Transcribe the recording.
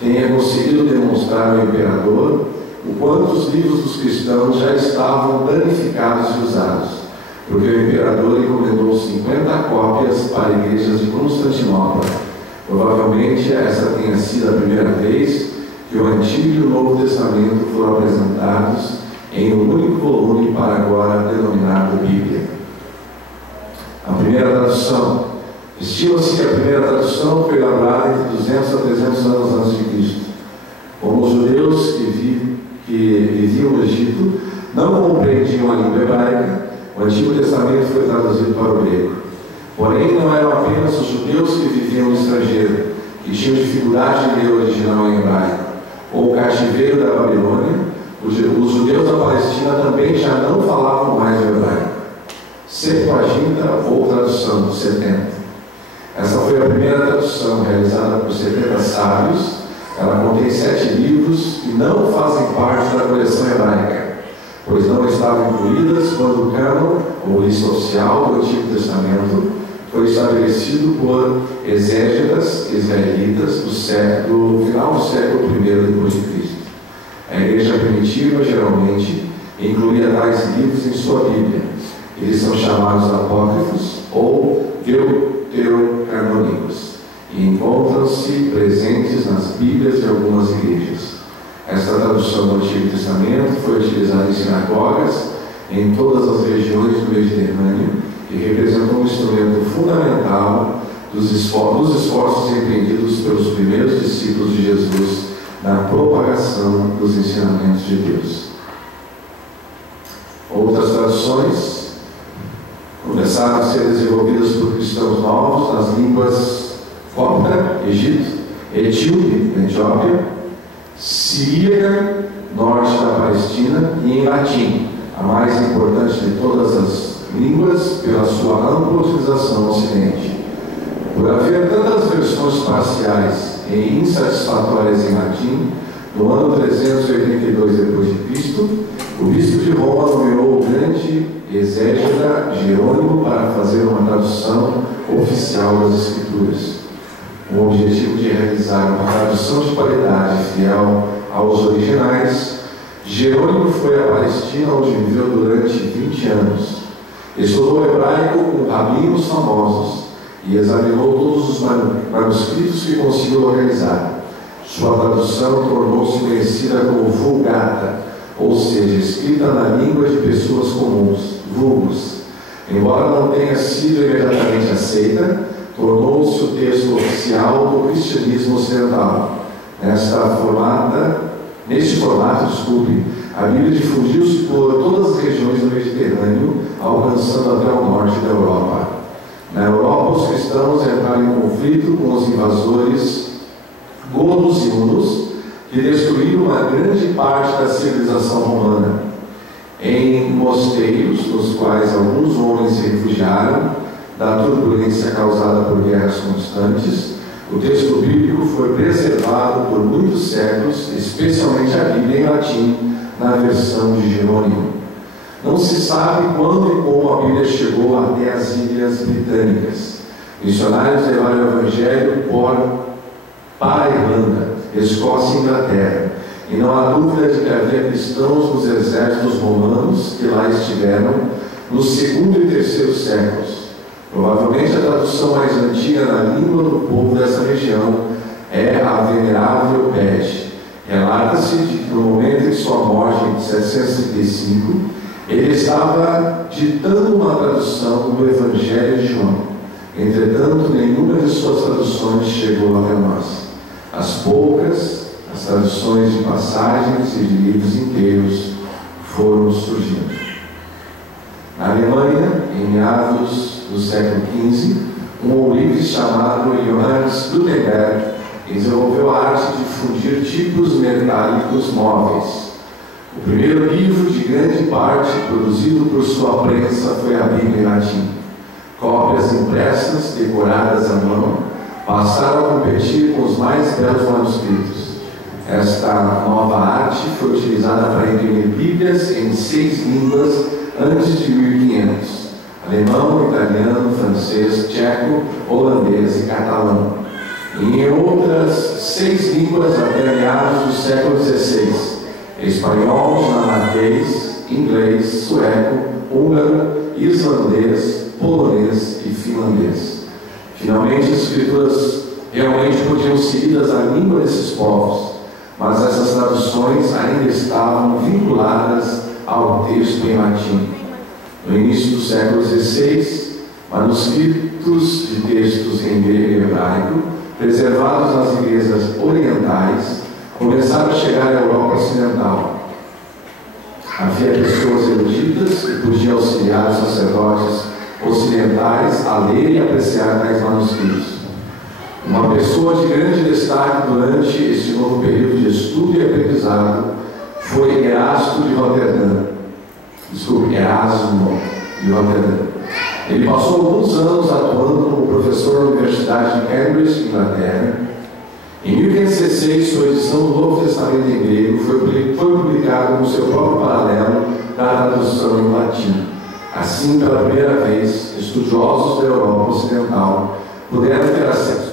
tenha conseguido demonstrar ao imperador o quanto os livros dos cristãos já estavam danificados e usados, porque o imperador encomendou 50 cópias para igrejas de Constantinopla. Provavelmente essa tenha sido a primeira vez que o Antigo e o Novo Testamento foram apresentados em um único volume, para agora denominado Bíblia. A primeira tradução. Estima-se que a primeira tradução foi elaborada entre 200 a 300 anos antes de Cristo. Como os judeus que viviam no Egito não compreendiam a língua hebraica, o Antigo Testamento foi traduzido para o grego. Porém, não eram apenas os judeus que viviam no estrangeiro, que tinham dificuldade de ler o original em hebraico, ou o cativeiro da Babilônia. Os judeus da Palestina também já não falavam mais o hebraico. Septuaginta, ou tradução dos 70. Essa foi a primeira tradução, realizada por 70 sábios. Ela contém 7 livros que não fazem parte da coleção hebraica, pois não estavam incluídas quando o cânon, ou lista oficial do Antigo Testamento, foi estabelecido por exégetas israelitas do final do século I depois de Cristo. A igreja primitiva geralmente incluía tais livros em sua Bíblia. Eles são chamados apócrifos ou deuterocanônicos e encontram-se presentes nas Bíblias de algumas igrejas. Esta tradução do Antigo Testamento foi utilizada em sinagogas em todas as regiões do Mediterrâneo e representou um instrumento fundamental dos esforços empreendidos pelos primeiros discípulos de Jesus na propagação dos ensinamentos de Deus. Outras traduções começaram a ser desenvolvidas por cristãos novos nas línguas copta, Egito, etíope, Etiópia, siríaca, norte da Palestina, e em latim, a mais importante de todas as línguas pela sua ampla utilização no Ocidente. Por haver tantas versões parciais e insatisfatórias em latim, no ano 382 d.C., o bispo de Roma nomeou o grande exégeta Jerônimo para fazer uma tradução oficial das Escrituras. Com o objetivo de realizar uma tradução de qualidade fiel aos originais, Jerônimo foi à Palestina, onde viveu durante 20 anos. Estudou hebraico com rabinos famosos e examinou todos os manuscritos que conseguiu localizar. Sua tradução tornou-se conhecida como Vulgata, ou seja, escrita na língua de pessoas comuns, vulgos. Embora não tenha sido imediatamente aceita, tornou-se o texto oficial do cristianismo ocidental. Neste formato, a Bíblia difundiu-se por todas as regiões do Mediterrâneo, alcançando até o norte da Europa. Na Europa, os cristãos entraram em conflito com os invasores godos e hunos, que destruíram uma grande parte da civilização romana. Em mosteiros, nos quais alguns homens se refugiaram da turbulência causada por guerras constantes, o texto bíblico foi preservado por muitos séculos, especialmente a Bíblia em latim, na versão de Jerônimo. Não se sabe quando e como a Bíblia chegou até as Ilhas Britânicas. Missionários levaram o Evangelho para a Irlanda, Escócia e Inglaterra, e não há dúvida de que havia cristãos nos exércitos romanos que lá estiveram no segundo e terceiro séculos. Provavelmente a tradução mais antiga na língua do povo dessa região é a Venerável Bede. Relata-se de que no momento de sua morte, em 735, ele estava ditando uma tradução do Evangelho de João. Entretanto, nenhuma de suas traduções chegou até nós. As traduções de passagens e de livros inteiros foram surgindo. Na Alemanha, em meados do século XV, um ourives chamado Johannes Gutenberg desenvolveu a arte de fundir tipos metálicos móveis. O primeiro livro, de grande parte produzido por sua prensa, foi a Bíblia em latim. Cópias impressas, decoradas à mão, passaram a competir com os mais belos manuscritos. Esta nova arte foi utilizada para imprimir Bíblias em 6 línguas antes de 1500: alemão, italiano, francês, tcheco, holandês e catalão. E em outras 6 línguas até do século XVI: espanhol, dinamarquês, inglês, sueco, húngaro, islandês, polonês e finlandês. Finalmente, as escrituras realmente podiam ser lidas à língua desses povos, mas essas traduções ainda estavam vinculadas ao texto em latim. No início do século XVI, manuscritos de textos em grego e hebraico, preservados nas igrejas orientais, começaram a chegar à Europa Ocidental. Havia pessoas eruditas que podiam auxiliar os sacerdotes ocidentais a ler e apreciar tais manuscritos. Uma pessoa de grande destaque durante este novo período de estudo e aprendizado foi Erasmo de Roterdã. Ele passou alguns anos atuando como professor na Universidade de Cambridge, Inglaterra. Em 1516, sua edição do Novo Testamento em grego foi publicada no seu próprio paralelo da tradução em latim. Assim, pela primeira vez, estudiosos da Europa Ocidental puderam ter acesso